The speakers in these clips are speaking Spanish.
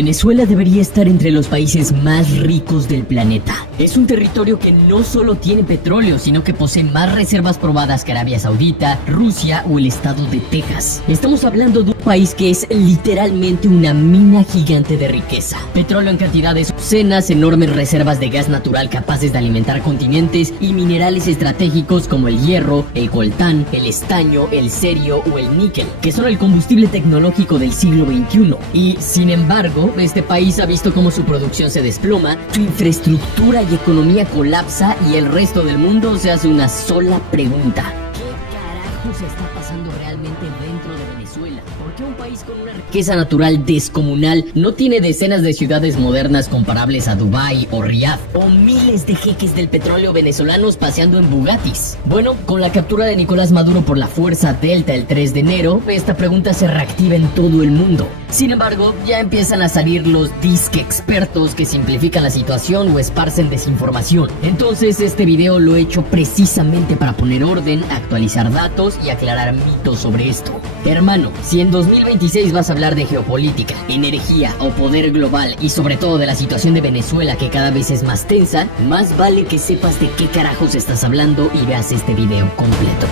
Venezuela debería estar entre los países más ricos del planeta. Es un territorio que no solo tiene petróleo, sino que posee más reservas probadas que Arabia Saudita, Rusia o el estado de Texas. Estamos hablando de un país que es literalmente una mina gigante de riqueza. Petróleo en cantidades obscenas, enormes reservas de gas natural capaces de alimentar continentes y minerales estratégicos como el hierro, el coltán, el estaño, el cerio o el níquel, que son el combustible tecnológico del siglo XXI. Y, sin embargo, este país ha visto cómo su producción se desploma, su infraestructura y economía colapsa y el resto del mundo se hace una sola pregunta: ¿qué carajo se está pasando realmente dentro de Venezuela? ¿Por qué un país con una riqueza natural descomunal no tiene decenas de ciudades modernas comparables a Dubái o Riyadh, o miles de jeques del petróleo venezolanos paseando en Bugattis? Bueno, con la captura de Nicolás Maduro por la Fuerza Delta el 3 de enero, esta pregunta se reactiva en todo el mundo. Sin embargo, ya empiezan a salir los disque expertos que simplifican la situación o esparcen desinformación. Entonces, este video lo he hecho precisamente para poner orden, actualizar datos y aclarar mitos sobre esto. Hermano, si en 2026 vas a hablar de geopolítica, energía o poder global y sobre todo de la situación de Venezuela que cada vez es más tensa, más vale que sepas de qué carajos estás hablando y veas este video completo.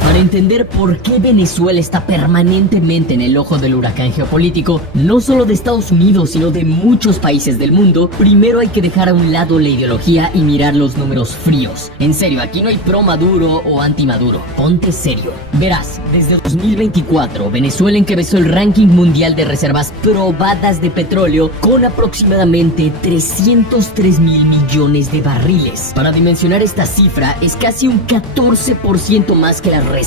Para entender por qué Venezuela está permanentemente en el ojo del huracán geopolítico, no solo de Estados Unidos, sino de muchos países del mundo, primero hay que dejar a un lado la ideología y mirar los números fríos. En serio, aquí no hay pro Maduro o anti Maduro. Ponte serio. Verás, desde 2024, Venezuela encabezó el ranking mundial de reservas probadas de petróleo con aproximadamente 303 mil millones de barriles. Para dimensionar esta cifra, es casi un 14% más que las reservas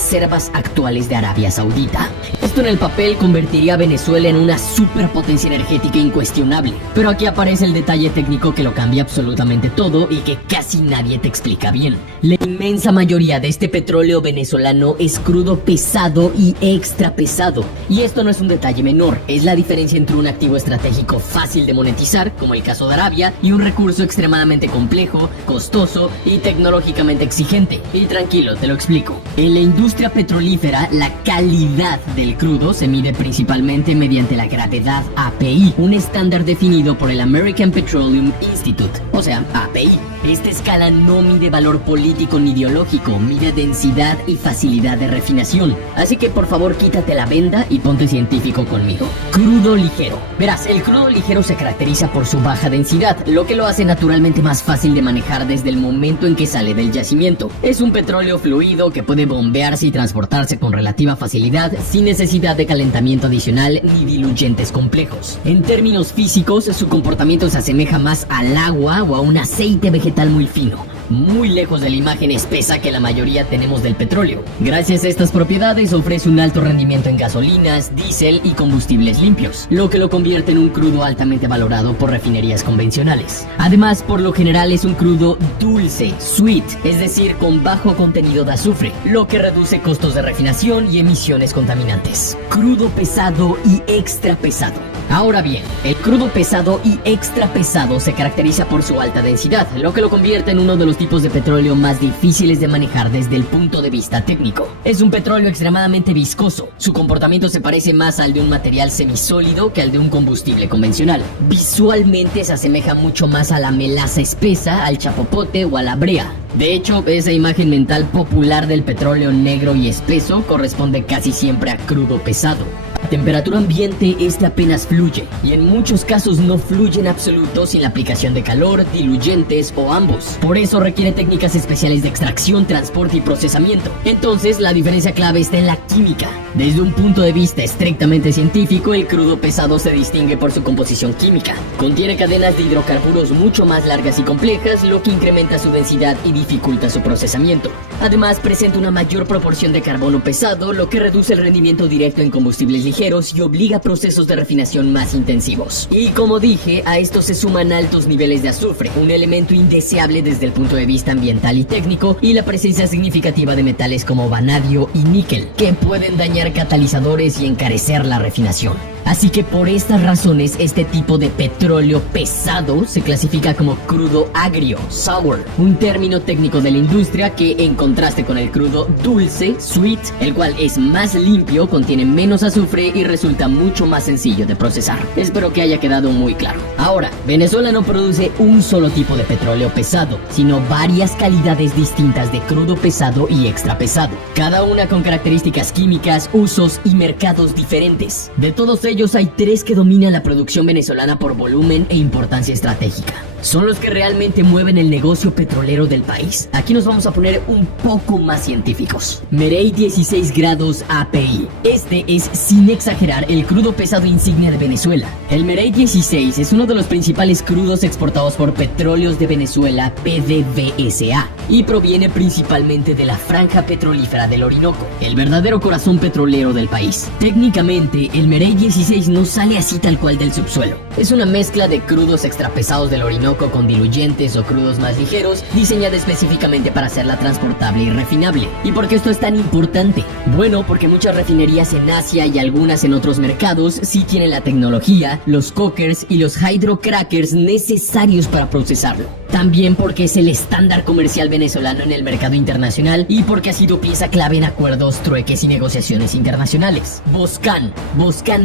actuales de Arabia Saudita. Esto en el papel convertiría a Venezuela en una superpotencia energética incuestionable. Pero aquí aparece el detalle técnico que lo cambia absolutamente todo y que casi nadie te explica bien. La inmensa mayoría de este petróleo venezolano es crudo pesado y extra pesado. Y esto no es un detalle menor, es la diferencia entre un activo estratégico fácil de monetizar, como el caso de Arabia, y un recurso extremadamente complejo, costoso y tecnológicamente exigente. Y tranquilo, te lo explico. En la industria petrolífera, la calidad del crudo se mide principalmente mediante la gravedad API, un estándar definido por el American Petroleum Institute, o sea, API. Esta escala no mide valor político ni ideológico, mide densidad y facilidad de refinación. Así que por favor quítate la venda y ponte científico conmigo. Crudo ligero. Verás, el crudo ligero se caracteriza por su baja densidad, lo que lo hace naturalmente más fácil de manejar desde el momento en que sale del yacimiento. Es un petróleo fluido que puede bombearse y transportarse con relativa facilidad sin necesidad de calentamiento adicional ni diluyentes complejos. En términos físicos, su comportamiento se asemeja más al agua o a un aceite vegetal muy fino, muy lejos de la imagen espesa que la mayoría tenemos del petróleo. Gracias a estas propiedades ofrece un alto rendimiento en gasolinas, diésel y combustibles limpios, lo que lo convierte en un crudo altamente valorado por refinerías convencionales. Además, por lo general es un crudo dulce, sweet, es decir, con bajo contenido de azufre, lo que reduce costos de refinación y emisiones contaminantes. Crudo pesado y extra pesado. Ahora bien, el crudo pesado y extra pesado se caracteriza por su alta densidad, lo que lo convierte en uno de los tipos de petróleo más difíciles de manejar desde el punto de vista técnico. Es un petróleo extremadamente viscoso. Su comportamiento se parece más al de un material semisólido que al de un combustible convencional. Visualmente se asemeja mucho más a la melaza espesa, al chapopote o a la brea. De hecho, esa imagen mental popular del petróleo negro y espeso corresponde casi siempre a crudo pesado. A temperatura ambiente este apenas fluye, y en muchos casos no fluye en absoluto sin la aplicación de calor, diluyentes o ambos. Por eso requiere técnicas especiales de extracción, transporte y procesamiento. Entonces la diferencia clave está en la química. Desde un punto de vista estrictamente científico, el crudo pesado se distingue por su composición química. Contiene cadenas de hidrocarburos mucho más largas y complejas, lo que incrementa su densidad y dificulta su procesamiento. Además, presenta una mayor proporción de carbono pesado, lo que reduce el rendimiento directo en combustibles ligeros y obliga a procesos de refinación más intensivos. Y como dije, a esto se suman altos niveles de azufre, un elemento indeseable desde el punto de vista ambiental y técnico, y la presencia significativa de metales como vanadio y níquel, que pueden dañar catalizadores y encarecer la refinación. Así que por estas razones este tipo de petróleo pesado se clasifica como crudo agrio, sour, un término técnico de la industria que en contraste con el crudo dulce, sweet, el cual es más limpio, contiene menos azufre y resulta mucho más sencillo de procesar. Espero que haya quedado muy claro. Ahora, Venezuela no produce un solo tipo de petróleo pesado, sino varias calidades distintas de crudo pesado y extra pesado, cada una con características químicas, usos y mercados diferentes. De todos ellos hay 3 que dominan la producción venezolana por volumen e importancia estratégica. Son los que realmente mueven el negocio petrolero del país. Aquí nos vamos a poner un poco más científicos. Merey 16 grados API. Este es, sin exagerar, el crudo pesado insignia de Venezuela. El Merey 16 es uno de los principales crudos exportados por Petróleos de Venezuela, PDVSA, y proviene principalmente de la franja petrolífera del Orinoco, el verdadero corazón petrolero del país. Técnicamente, el Merey 16 no sale así tal cual del subsuelo. Es una mezcla de crudos extrapesados del Orinoco con diluyentes o crudos más ligeros, diseñada específicamente para hacerla transportable y refinable. ¿Y por qué esto es tan importante? Bueno, porque muchas refinerías en Asia y algunas en otros mercados sí tienen la tecnología, los cockers y los hydrocrackers necesarios para procesarlo. También porque es el estándar comercial venezolano en el mercado internacional y porque ha sido pieza clave en acuerdos, trueques y negociaciones internacionales. Boscan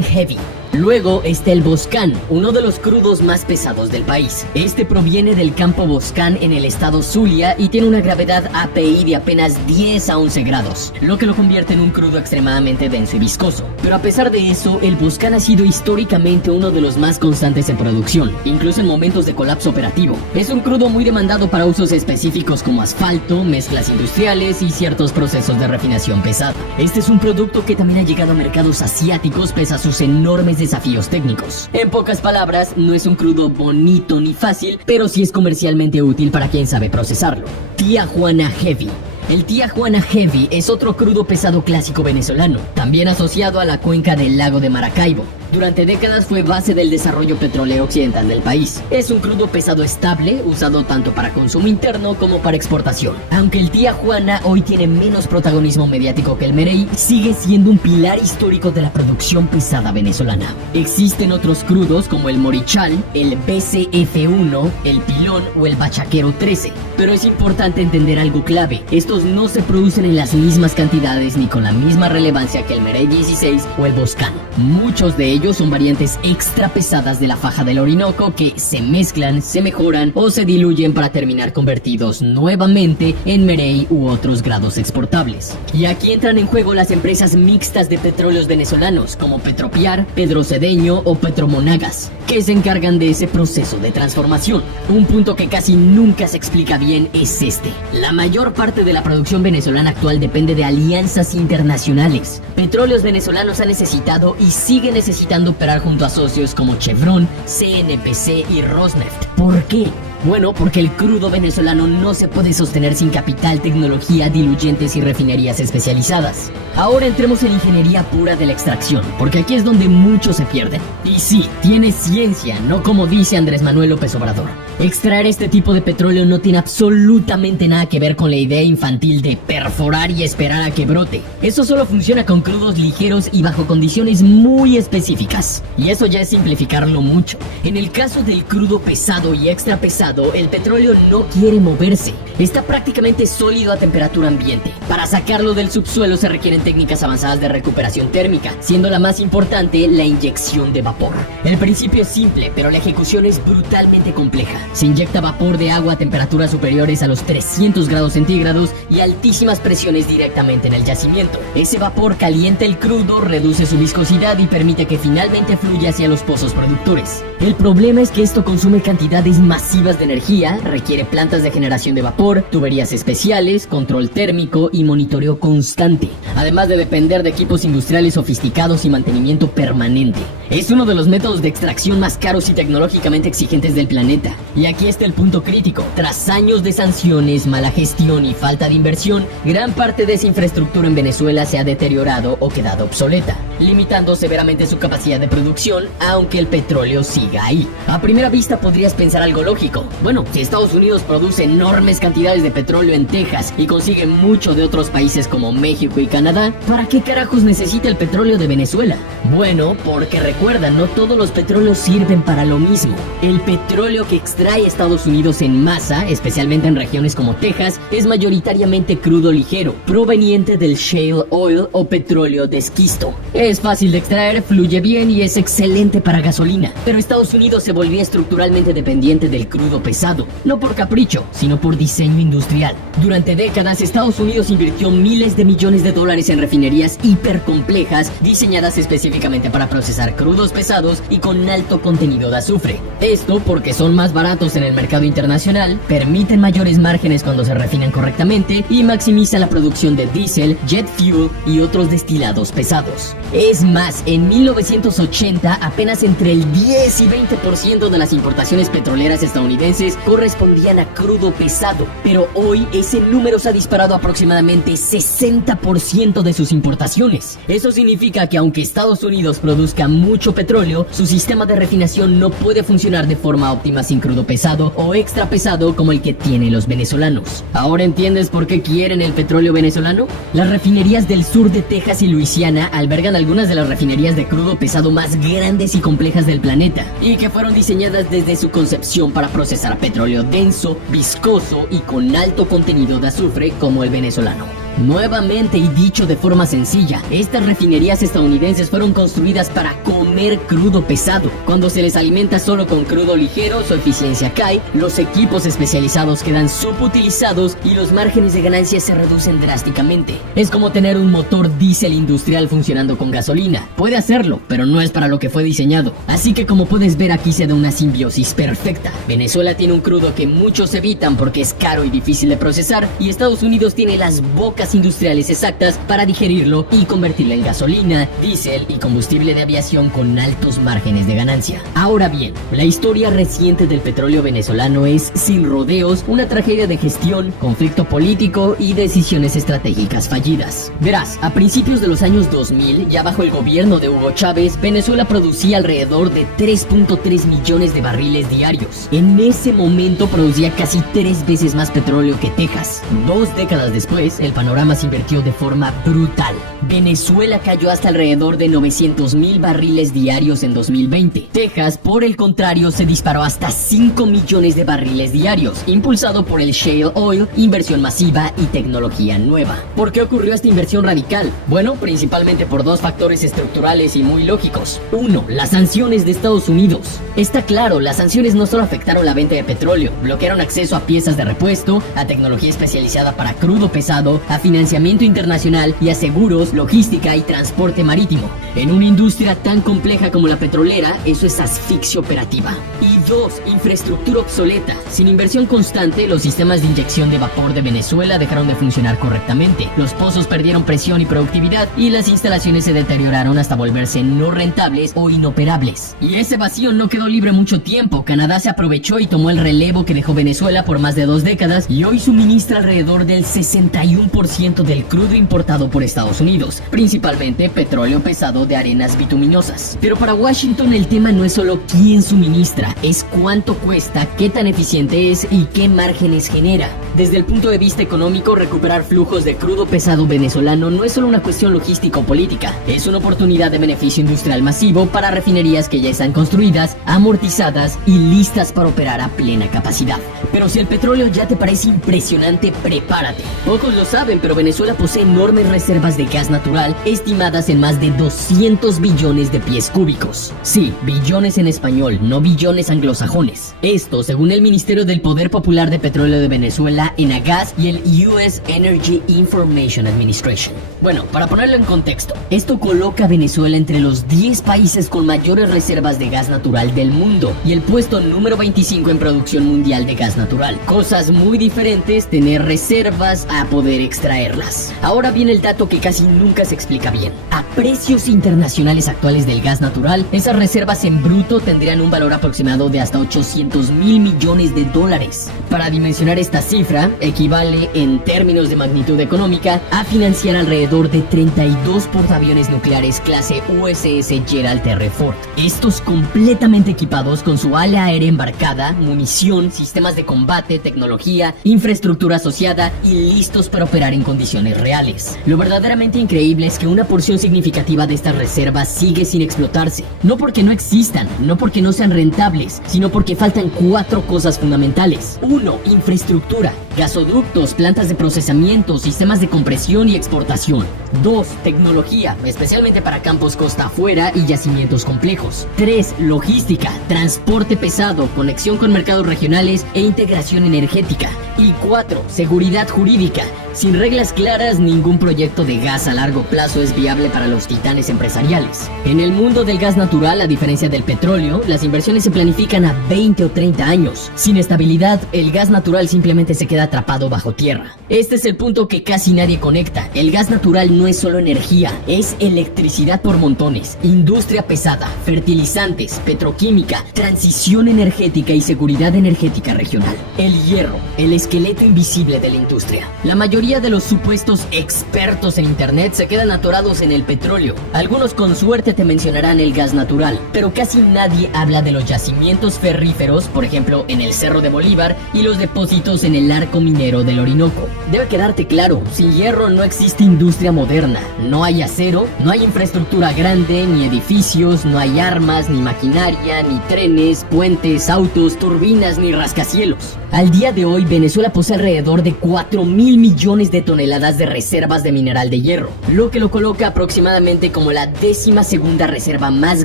Heavy. Luego está el Boscan, uno de los crudos más pesados del país. Este proviene del campo Boscan en el estado Zulia y tiene una gravedad API de apenas 10 a 11 grados, lo que lo convierte en un crudo extremadamente denso y viscoso. Pero a pesar de eso, el Boscan ha sido históricamente uno de los más constantes en producción, incluso en momentos de colapso operativo. Es un crudo muy demandado para usos específicos como asfalto, mezclas industriales y ciertos procesos de refinación pesada. Este es un producto que también ha llegado a mercados asiáticos pese a sus enormes desafíos técnicos. En pocas palabras, no es un crudo bonito ni fácil, pero sí es comercialmente útil para quien sabe procesarlo. Tijuana Heavy. El Tijuana Heavy es otro crudo pesado clásico venezolano, también asociado a la cuenca del lago de Maracaibo. Durante décadas fue base del desarrollo petrolero occidental del país. Es un crudo pesado estable, usado tanto para consumo interno como para exportación. Aunque el Tijuana hoy tiene menos protagonismo mediático que el Merey, sigue siendo un pilar histórico de la producción pesada venezolana. Existen otros crudos como el Morichal, el BCF1, el Pilón o el Bachaquero 13. Pero es importante entender algo clave. Estos no se producen en las mismas cantidades ni con la misma relevancia que el Merey 16 o el Boscan. Muchos de ellos son variantes extra pesadas de la faja del Orinoco que se mezclan, se mejoran o se diluyen para terminar convertidos nuevamente en Merey u otros grados exportables. Y aquí entran en juego las empresas mixtas de petróleos venezolanos como Petropiar, Pedro Cedeño o Petromonagas, que se encargan de ese proceso de transformación. Un punto que casi nunca se explica bien es este. La mayor parte de la producción venezolana actual depende de alianzas internacionales. Petróleos venezolanos ha necesitado y sigue necesitando operar junto a socios como Chevron, CNPC y Rosneft. ¿Por qué? Bueno, porque el crudo venezolano no se puede sostener sin capital, tecnología, diluyentes y refinerías especializadas. Ahora entremos en ingeniería pura de la extracción, porque aquí es donde muchos se pierden. Y sí, tiene ciencia, no como dice Andrés Manuel López Obrador. Extraer este tipo de petróleo no tiene absolutamente nada que ver con la idea infantil de perforar y esperar a que brote. Eso solo funciona con crudos ligeros y bajo condiciones muy específicas. Y eso ya es simplificarlo mucho. En el caso del crudo pesado y extra pesado, el petróleo no quiere moverse. Está prácticamente sólido a temperatura ambiente. Para sacarlo del subsuelo se requieren técnicas avanzadas de recuperación térmica, siendo la más importante la inyección de vapor. El principio es simple, pero la ejecución es brutalmente compleja. Se inyecta vapor de agua a temperaturas superiores a los 300 grados centígrados y altísimas presiones directamente en el yacimiento. Ese vapor calienta el crudo, reduce su viscosidad y permite que finalmente fluya hacia los pozos productores. El problema es que esto consume cantidades masivas de energía, requiere plantas de generación de vapor, tuberías especiales, control térmico y monitoreo constante, además de depender de equipos industriales sofisticados y mantenimiento permanente. Es uno de los métodos de extracción más caros y tecnológicamente exigentes del planeta. Y aquí está el punto crítico. Tras años de sanciones, mala gestión y falta de inversión, gran parte de esa infraestructura en Venezuela se ha deteriorado o quedado obsoleta. limitando severamente su capacidad de producción, aunque el petróleo siga ahí. A primera vista podrías pensar algo lógico. Bueno, si Estados Unidos produce enormes cantidades de petróleo en Texas y consigue mucho de otros países como México y Canadá, ¿para qué carajos necesita el petróleo de Venezuela? Bueno, porque recuerda, no todos los petróleos sirven para lo mismo. El petróleo que extrae Estados Unidos en masa, especialmente en regiones como Texas, es mayoritariamente crudo ligero, proveniente del shale oil o petróleo de esquisto. Es fácil de extraer, fluye bien y es excelente para gasolina. Pero Estados Unidos se volvía estructuralmente dependiente del crudo pesado, no por capricho, sino por diseño industrial. Durante décadas, Estados Unidos invirtió miles de millones de dólares en refinerías hipercomplejas diseñadas específicamente para procesar crudos pesados y con alto contenido de azufre. Esto porque son más baratos en el mercado internacional, permiten mayores márgenes cuando se refinan correctamente y maximizan la producción de diésel, jet fuel y otros destilados pesados. Es más, en 1980 apenas entre el 10 y 20% de las importaciones petroleras estadounidenses correspondían a crudo pesado, pero hoy ese número se ha disparado a aproximadamente 60% de sus importaciones. Eso significa que aunque Estados Unidos produzca mucho petróleo, su sistema de refinación no puede funcionar de forma óptima sin crudo pesado o extra pesado como el que tienen los venezolanos. ¿Ahora entiendes por qué quieren el petróleo venezolano? Las refinerías del sur de Texas y Luisiana albergan algunas de las refinerías de crudo pesado más grandes y complejas del planeta, y que fueron diseñadas desde su concepción para procesar petróleo denso, viscoso y con alto contenido de azufre como el venezolano. Nuevamente y dicho de forma sencilla, estas refinerías estadounidenses fueron construidas para comer crudo pesado. Cuando se les alimenta solo con crudo ligero, su eficiencia cae, los equipos especializados quedan subutilizados y los márgenes de ganancia se reducen drásticamente. Es como tener un motor diésel industrial funcionando con gasolina. Puede hacerlo, pero no es para lo que fue diseñado. Así que como puedes ver, aquí se da una simbiosis perfecta. Venezuela tiene un crudo que muchos evitan porque es caro y difícil de procesar, y Estados Unidos tiene las bocas industriales exactas para digerirlo y convertirlo en gasolina, diésel y combustible de aviación con altos márgenes de ganancia. Ahora bien, la historia reciente del petróleo venezolano es, sin rodeos, una tragedia de gestión, conflicto político y decisiones estratégicas fallidas. Verás, a principios de los años 2000, ya bajo el gobierno de Hugo Chávez, Venezuela producía alrededor de 3.3 millones de barriles diarios. En ese momento producía casi 3 veces más petróleo que Texas. 2 décadas después, el panorama se invirtió de forma brutal. Venezuela cayó hasta alrededor de 900,000 barriles diarios en 2020. Texas, por el contrario, se disparó hasta 5 millones de barriles diarios, impulsado por el shale oil, inversión masiva y tecnología nueva. ¿Por qué ocurrió esta inversión radical? Bueno, principalmente por 2 factores estructurales y muy lógicos. 1. Las sanciones de Estados Unidos. Está claro, las sanciones no solo afectaron la venta de petróleo, bloquearon acceso a piezas de repuesto, a tecnología especializada para crudo pesado, a financiamiento internacional y a seguros, logística y transporte marítimo. En una industria tan compleja como la petrolera, eso es asfixia operativa. Y 2, infraestructura obsoleta. Sin inversión constante, los sistemas de inyección de vapor de Venezuela dejaron de funcionar correctamente. Los pozos perdieron presión y productividad y las instalaciones se deterioraron hasta volverse no rentables o inoperables. Y ese vacío no quedó libre mucho tiempo. Canadá se aprovechó y tomó el relevo que dejó Venezuela por más de 2 décadas y hoy suministra alrededor del 61% del crudo importado por Estados Unidos, principalmente petróleo pesado de arenas bituminosas. Pero para Washington el tema no es solo quién suministra, es cuánto cuesta, qué tan eficiente es y qué márgenes genera. Desde el punto de vista económico, recuperar flujos de crudo pesado venezolano no es solo una cuestión logística o política, es una oportunidad de beneficio industrial masivo para refinerías que ya están construidas, amortizadas y listas para operar a plena capacidad. Pero si el petróleo ya te parece impresionante, prepárate. Pocos lo saben, pero Venezuela posee enormes reservas de gas natural estimadas en más de 200 billones de pies cúbicos. Sí, billones en español, no billones anglosajones. Esto según el Ministerio del Poder Popular de Petróleo de Venezuela, ENAGAS, y el US Energy Information Administration. Bueno, para ponerlo en contexto, esto coloca a Venezuela entre los 10 países con mayores reservas de gas natural del mundo y el puesto número 25 en producción mundial de gas natural. Cosas muy diferentes tener reservas a poder extraerlas. Ahora viene el dato que casi nunca se explica bien. A precios internacionales actuales del gas natural, esas reservas en bruto tendrían un valor aproximado de hasta 800,000 millones de dólares. Para dimensionar esta cifra, cifra equivale, en términos de magnitud económica, a financiar alrededor de 32 portaaviones nucleares clase USS Gerald R. Ford. Estos completamente equipados con su ala aérea embarcada, munición, sistemas de combate, tecnología, infraestructura asociada y listos para operar en condiciones reales. Lo verdaderamente increíble es que una porción significativa de estas reservas sigue sin explotarse. No porque no existan, no porque no sean rentables, sino porque faltan 4 cosas fundamentales. 1. Infraestructura. Gasoductos, plantas de procesamiento, sistemas de compresión y exportación. 2. Tecnología, especialmente para campos costa afuera y yacimientos complejos. 3. Logística, transporte pesado, conexión con mercados regionales e integración energética. Y 4. Seguridad jurídica. Sin reglas claras, ningún proyecto de gas a largo plazo es viable para los titanes empresariales. En el mundo del gas natural, a diferencia del petróleo, las inversiones se planifican a 20 o 30 años. Sin estabilidad, el gas natural simplemente se queda atrapado bajo tierra. Este es el punto que casi nadie conecta. El gas natural no es solo energía, es electricidad por montones, industria pesada, fertilizantes, petroquímica, transición energética y seguridad energética regional. El hierro, el esqueleto invisible de la industria. La mayoría de los supuestos expertos en internet se quedan atorados en el petróleo. Algunos con suerte te mencionarán el gas natural, pero casi nadie habla de los yacimientos ferríferos, por ejemplo en el Cerro de Bolívar, y los depósitos en el arco minero del Orinoco. Debe quedarte claro, sin hierro no existe industria moderna, no hay acero, no hay infraestructura grande, ni edificios, no hay armas, ni maquinaria, ni trenes, puentes, autos, turbinas, ni rascacielos. Al día de hoy, Venezuela posee alrededor de 4.000 millones de toneladas de reservas de mineral de hierro, lo que lo coloca aproximadamente como la 12ª reserva más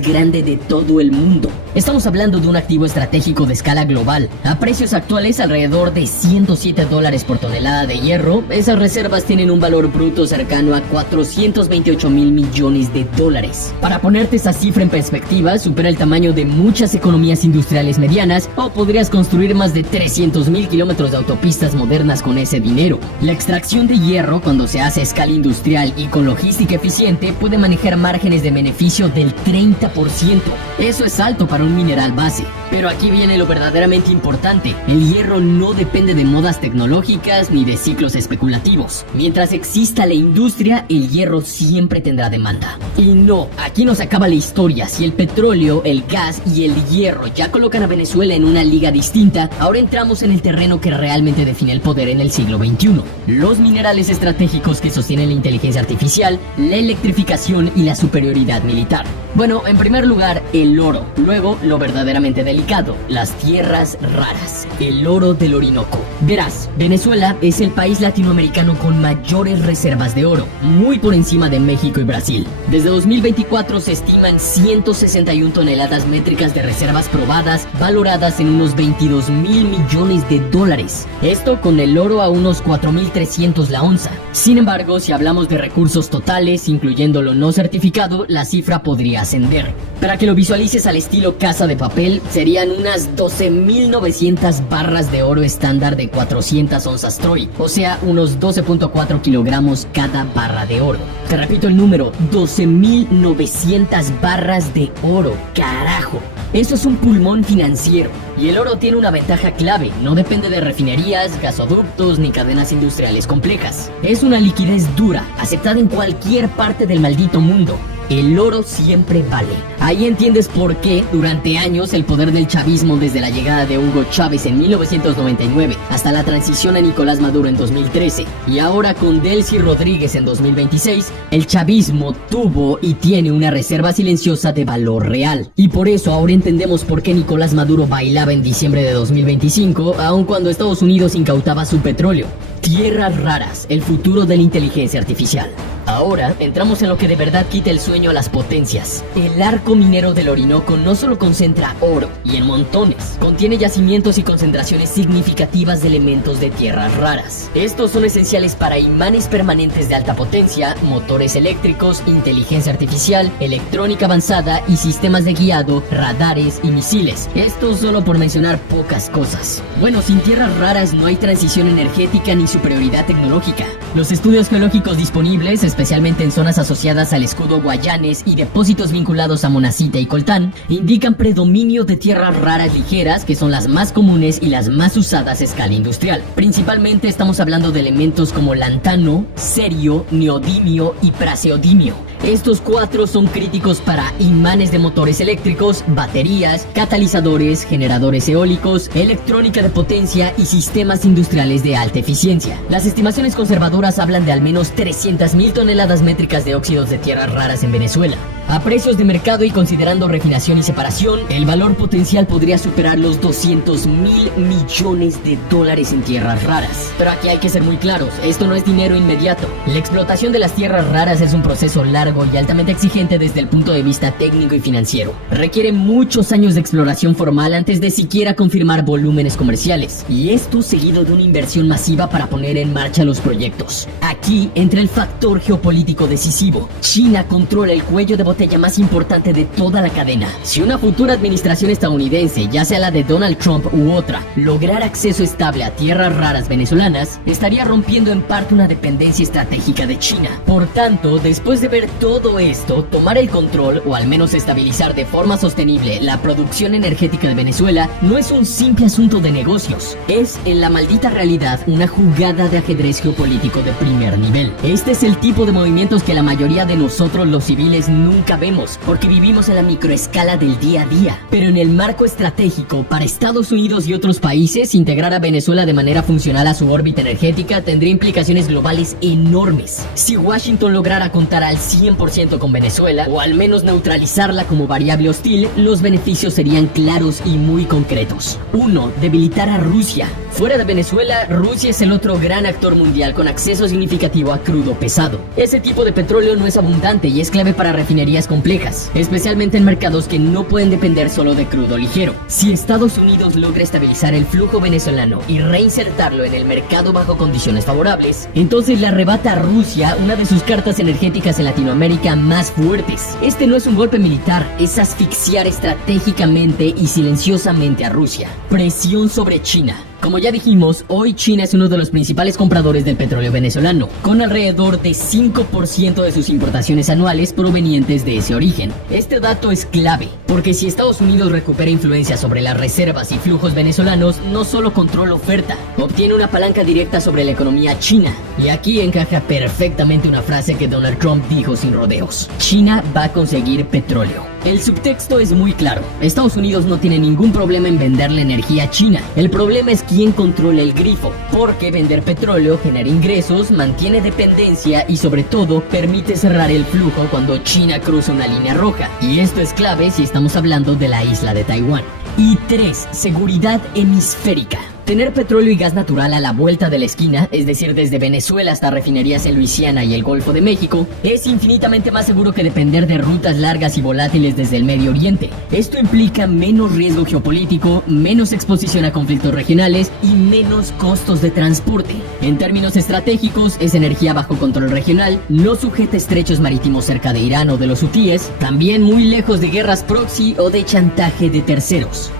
grande de todo el mundo. Estamos hablando de un activo estratégico de escala global. A precios actuales, alrededor de $107 por tonelada de hierro, esas reservas tienen un valor bruto cercano a 428.000 millones de dólares. Para ponerte esa cifra en perspectiva, supera el tamaño de muchas economías industriales medianas, o podrías construir más de 300.000 kilómetros de autopistas modernas con ese dinero. La extracción de hierro, cuando se hace a escala industrial y con logística eficiente, puede manejar márgenes de beneficio del 30%. Eso es alto para un mineral base. Pero aquí viene lo verdaderamente importante. El hierro no depende de modas tecnológicas ni de ciclos especulativos. Mientras exista la industria, el hierro siempre tendrá demanda. Y no, aquí no se acaba la historia. Si el petróleo, el gas y el hierro ya colocan a Venezuela en una liga distinta, ahora entramos en el terreno que realmente define el poder en el siglo XXI. Los minerales estratégicos que sostienen la inteligencia artificial, la electrificación y la superioridad militar. Bueno, en primer lugar, el oro. Luego, lo verdaderamente delicado, las tierras raras. El oro del Orinoco. Verás, Venezuela es el país latinoamericano con mayores reservas de oro, muy por encima de México y Brasil. Desde 2024 se estiman 161 toneladas métricas de reservas probadas, valoradas en unos 22.000 millones de dólares. Esto con el oro a unos 4.300 la onza. Sin embargo, si hablamos de recursos totales, incluyendo lo no certificado, la cifra podría ascender. Para que lo visualices al estilo Casa de Papel, serían unas 12.900 barras de oro estándar de 400 onzas Troy, o sea, unos 12.4 kilogramos cada barra de oro. Te repito el número, 12.900 barras de oro, carajo. Eso es un pulmón financiero. Y el oro tiene una ventaja clave, no depende de refinerías, gasoductos ni cadenas industriales complejas. Es una liquidez dura, aceptada en cualquier parte del maldito mundo. El oro siempre vale. Ahí entiendes por qué, durante años, el poder del chavismo, desde la llegada de Hugo Chávez en 1999 hasta la transición a Nicolás Maduro en 2013 y ahora con Delcy Rodríguez en 2026, el chavismo tuvo y tiene una reserva silenciosa de valor real. Y por eso ahora entendemos por qué Nicolás Maduro bailaba en diciembre de 2025, aun cuando Estados Unidos incautaba su petróleo. Tierras raras, el futuro de la inteligencia artificial. Ahora entramos en lo que de verdad quita el sueño a las potencias. El arco minero del Orinoco no solo concentra oro, y en montones, contiene yacimientos y concentraciones significativas de elementos de tierras raras. Estos son esenciales para imanes permanentes de alta potencia, motores eléctricos, inteligencia artificial, electrónica avanzada y sistemas de guiado, radares y misiles. Esto solo por mencionar pocas cosas. Bueno, sin tierras raras no hay transición energética ni superioridad tecnológica. Los estudios geológicos disponibles, especialmente especialmente en zonas asociadas al escudo Guayanes y depósitos vinculados a Monacita y Coltán, indican predominio de tierras raras ligeras, que son las más comunes y las más usadas a escala industrial. Principalmente estamos hablando de elementos como lantano, cerio, neodimio y praseodimio. Estos cuatro son críticos para imanes de motores eléctricos, baterías, catalizadores, generadores eólicos, electrónica de potencia y sistemas industriales de alta eficiencia. Las estimaciones conservadoras hablan de al menos 300.000 toneladas métricas de óxidos de tierras raras en Venezuela. A precios de mercado y considerando refinación y separación, el valor potencial podría superar los $200.000 millones en tierras raras. Pero aquí hay que ser muy claros, esto no es dinero inmediato. La explotación de las tierras raras es un proceso largo y altamente exigente desde el punto de vista técnico y financiero. Requiere muchos años de exploración formal antes de siquiera confirmar volúmenes comerciales, y esto seguido de una inversión masiva para poner en marcha los proyectos. Aquí entra el factor geopolítico decisivo. China controla el cuello de botella más importante de toda la cadena. Si una futura administración estadounidense, ya sea la de Donald Trump u otra, lograra acceso estable a tierras raras venezolanas, estaría rompiendo en parte una dependencia estratégica de China. Por tanto, después de ver todo esto, tomar el control o al menos estabilizar de forma sostenible la producción energética de Venezuela no es un simple asunto de negocios, es en la maldita realidad una jugada de ajedrez geopolítico de primer nivel. Este es el tipo de movimientos que la mayoría de nosotros los civiles nunca vemos, porque vivimos en la microescala del día a día. Pero en el marco estratégico, para Estados Unidos y otros países, integrar a Venezuela de manera funcional a su órbita energética tendría implicaciones globales enormes. Si Washington lograra contar al 100% con Venezuela, o al menos neutralizarla como variable hostil, los beneficios serían claros y muy concretos. 1. Debilitar a Rusia. Fuera de Venezuela, Rusia es el otro gran actor mundial con acceso significativo a crudo pesado. Ese tipo de petróleo no es abundante y es clave para refinerías complejas, especialmente en mercados que no pueden depender solo de crudo ligero. Si Estados Unidos logra estabilizar el flujo venezolano y reinsertarlo en el mercado bajo condiciones favorables, entonces le arrebata a Rusia una de sus cartas energéticas en Latinoamérica más fuertes. Este no es un golpe militar, es asfixiar estratégicamente y silenciosamente a Rusia. Presión sobre China. Como ya dijimos, hoy China es uno de los principales compradores del petróleo venezolano, con alrededor de 5% de sus importaciones anuales provenientes de ese origen. Este dato es clave, porque si Estados Unidos recupera influencia sobre las reservas y flujos venezolanos, no solo controla oferta, obtiene una palanca directa sobre la economía china. Y aquí encaja perfectamente una frase que Donald Trump dijo sin rodeos: China va a conseguir petróleo. El subtexto es muy claro. Estados Unidos no tiene ningún problema en venderle energía a China. El problema es quién controla el grifo, porque vender petróleo genera ingresos, mantiene dependencia y sobre todo permite cerrar el flujo cuando China cruza una línea roja. Y esto es clave si estamos hablando de la isla de Taiwán. Y 3. Seguridad hemisférica. Tener petróleo y gas natural a la vuelta de la esquina, es decir, desde Venezuela hasta refinerías en Luisiana y el Golfo de México, es infinitamente más seguro que depender de rutas largas y volátiles desde el Medio Oriente. Esto implica menos riesgo geopolítico, menos exposición a conflictos regionales y menos costos de transporte. En términos estratégicos, es energía bajo control regional, no sujeta a estrechos marítimos cerca de Irán o de los hutíes, también muy lejos de guerras proxy o de chantaje de terceros.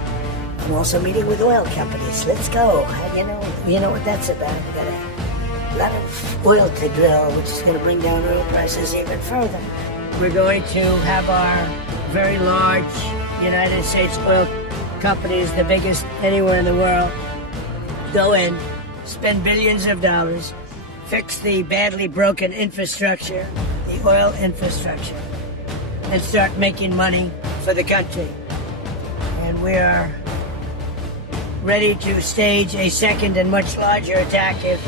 I'm also meeting with oil companies. Let's go. You know what that's about. We got a lot of oil to drill, which is going to bring down oil prices even further. We're going to have our very large United States oil companies, the biggest anywhere in the world, go in, spend billions of dollars, fix the badly broken infrastructure, the oil infrastructure, and start making money for the country. And we are ready to stage a second and much larger attack if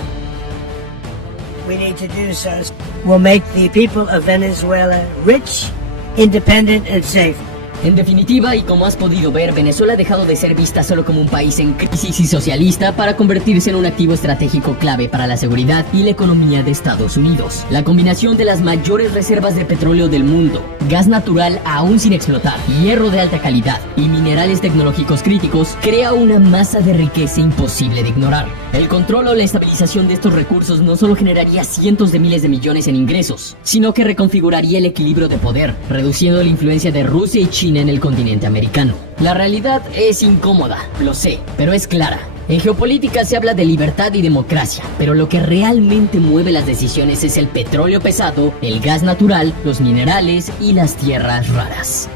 we need to do so. We'll make the people of Venezuela rich, independent, and safe. En definitiva, y como has podido ver, Venezuela ha dejado de ser vista solo como un país en crisis y socialista para convertirse en un activo estratégico clave para la seguridad y la economía de Estados Unidos. La combinación de las mayores reservas de petróleo del mundo, gas natural aún sin explotar, hierro de alta calidad y minerales tecnológicos críticos crea una masa de riqueza imposible de ignorar. El control o la estabilización de estos recursos no solo generaría cientos de miles de millones en ingresos, sino que reconfiguraría el equilibrio de poder, reduciendo la influencia de Rusia y China en el continente americano. La realidad es incómoda, lo sé, pero es clara. En geopolítica se habla de libertad y democracia, pero lo que realmente mueve las decisiones es el petróleo pesado, el gas natural, los minerales y las tierras raras.